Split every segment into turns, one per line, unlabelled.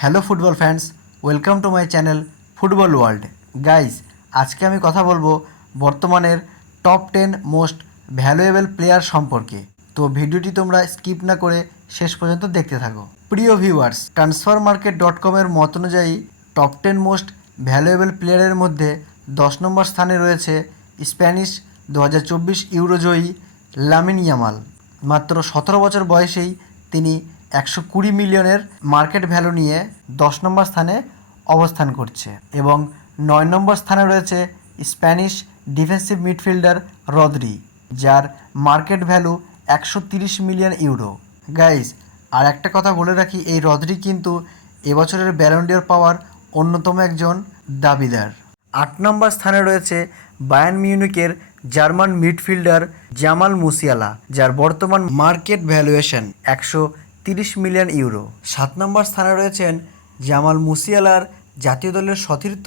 Hello football fans, welcome to my channel football world. Guys আজকে আমি কথা বলব বর্তমানের top ten most valuable player সম্পর্কে। তো ভিডিওটি তোমরা স্কিপ না করে শেষ পর্যন্ত দেখতে থাকো। প্রিয় ভিউয়ার্স ট্রান্সফার মার্কেট ডট কমের মত অনুযায়ী টপ টেন মোস্ট ভ্যালুয়েবল প্লেয়ারের মধ্যে দশ নম্বর স্থানে রয়েছে স্প্যানিশ দু হাজার চব্বিশ ইউরোজয়ী লামিন ইয়ামাল। মাত্র সতেরো বছর বয়সেই তিনি একশো কুড়ি মিলিয়নের মার্কেট ভ্যালু নিয়ে দশ নম্বর স্থানে অবস্থান করছে এবং নয় নম্বর স্থানে রয়েছে স্প্যানিশ ডিফেন্সিভ মিডফিল্ডার রদ্রি, যার মার্কেট ভ্যালু একশো তিরিশ মিলিয়ন ইউরো। গাইজ আর একটা কথা বলে রাখি, এই রদ্রি কিন্তু এবছরের ব্যালন্ডিয়র পাওয়ার অন্যতম একজন দাবিদার। আট নম্বর স্থানে রয়েছে বায়ান মিউনিকের জার্মান মিডফিল্ডার জামাল মুসিয়ালা, যার বর্তমান মার্কেট ভ্যালুয়েশন একশো তিরিশ মিলিয়ন ইউরো। সাত নম্বর স্থানে রয়েছেন জামাল মুসিয়ালার জাতীয় দলের সতীর্থ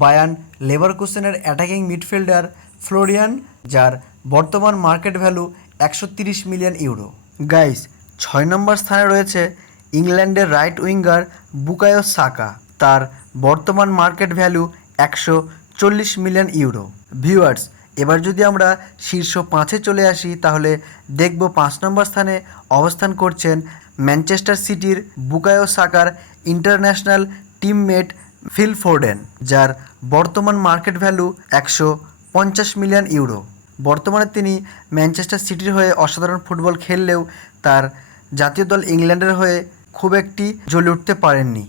বায়ান লেভারকুসেনের অ্যাটাকিং মিডফিল্ডার ফ্লোরিয়ান, যার বর্তমান মার্কেট ভ্যালু একশো তিরিশ মিলিয়ন ইউরো। গাইস, ছয় নম্বর স্থানে রয়েছে ইংল্যান্ডের রাইট উইঙ্গার বুকায়ো সাকা। তার বর্তমান মার্কেট ভ্যালু একশো চল্লিশ মিলিয়ন ইউরো। ভিউয়ার্স এবার যদি আমরা শীর্ষ পাঁচে চলে আসি, তাহলে দেখব পাঁচ নম্বর স্থানে অবস্থান করছেন ম্যানচেস্টার সিটির বুকায়ো সাকার ইন্টারন্যাশনাল টিমমেট ফিল ফোর্ডেন, যার বর্তমান মার্কেট ভ্যালু একশো পঞ্চাশ মিলিয়ন ইউরো। বর্তমানে তিনি ম্যানচেস্টার সিটির হয়ে অসাধারণ ফুটবল খেললেও তার জাতীয় দল ইংল্যান্ডের হয়ে খুব একটি জ্বলে উঠতে পারেননি।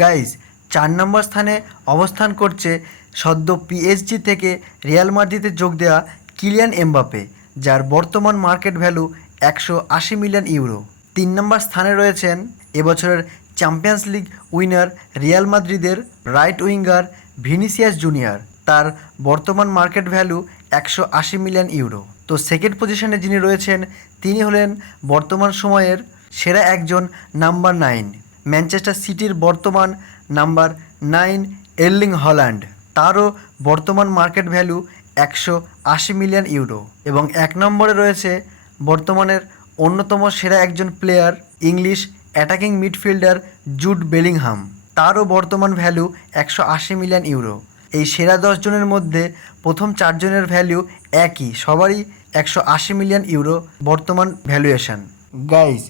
গাইজ চার নম্বর স্থানে অবস্থান করছে সদ্য পিএসজি থেকে রিয়াল মাদ্রিদে যোগ দেওয়া কিলিয়ান এমবাপে যার বর্তমান মার্কেট ভ্যালু একশো আশি মিলিয়ন ইউরো তিন নম্বর স্থানে রয়েছেন এবছরের চ্যাম্পিয়ন্স লিগ উইনার রিয়াল মাদ্রিদের রাইট উইঙ্গার ভিনিসিয়াস জুনিয়র তার বর্তমান মার্কেট ভ্যালু একশো আশি মিলিয়ন ইউরো তো সেকেন্ড পজিশনে যিনি রয়েছেন, তিনি হলেন বর্তমান সময়ের সেরা একজন নাম্বার নাইন ম্যানচেস্টার সিটির বর্তমান নাম্বার নাইন এর্লিং হল্যান্ড। তারও বর্তমান মার্কেট ভ্যালু একশো আশি মিলিয়ন ইউরো। এবং এক নম্বরে রয়েছে বর্তমানের অন্যতম সেরা একজন player, English attacking midfielder Jude Bellingham. তারও বর্তমান ভ্যালু একশো আশি মিলিয়ন ইউরো। এই সেরা দশজনের মধ্যে প্রথম চারজনের ভ্যালু একই, সবারই একশো আশি মিলিয়ন ইউরো বর্তমান ভ্যালুয়েশন। গাইজ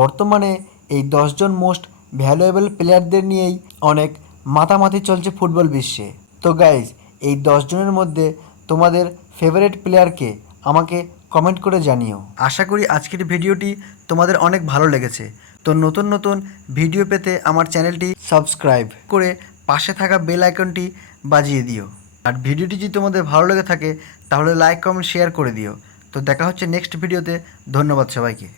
বর্তমানে এই দশজন মোস্ট ভ্যালুয়েবল প্লেয়ারদের নিয়েই অনেক মাতামাতি চলছে ফুটবল বিশ্বে। তো গাইজ এই দশজনের মধ্যে তোমাদের ফেভারিট প্লেয়ারকে আমাকে কমেন্ট করে জানিও। আশা করি আজকের ভিডিওটি তোমাদের অনেক ভালো লেগেছে। তো নতুন নতুন ভিডিও পেতে আমার চ্যানেলটি সাবস্ক্রাইব করে পাশে থাকা বেল আইকনটি বাজিয়ে দিও। আর ভিডিওটি যদি তোমাদের ভালো লেগে থাকে, তাহলে লাইক কমেন্ট শেয়ার করে দিও। তো দেখা হচ্ছে নেক্সট ভিডিওতে ধন্যবাদ সবাইকে।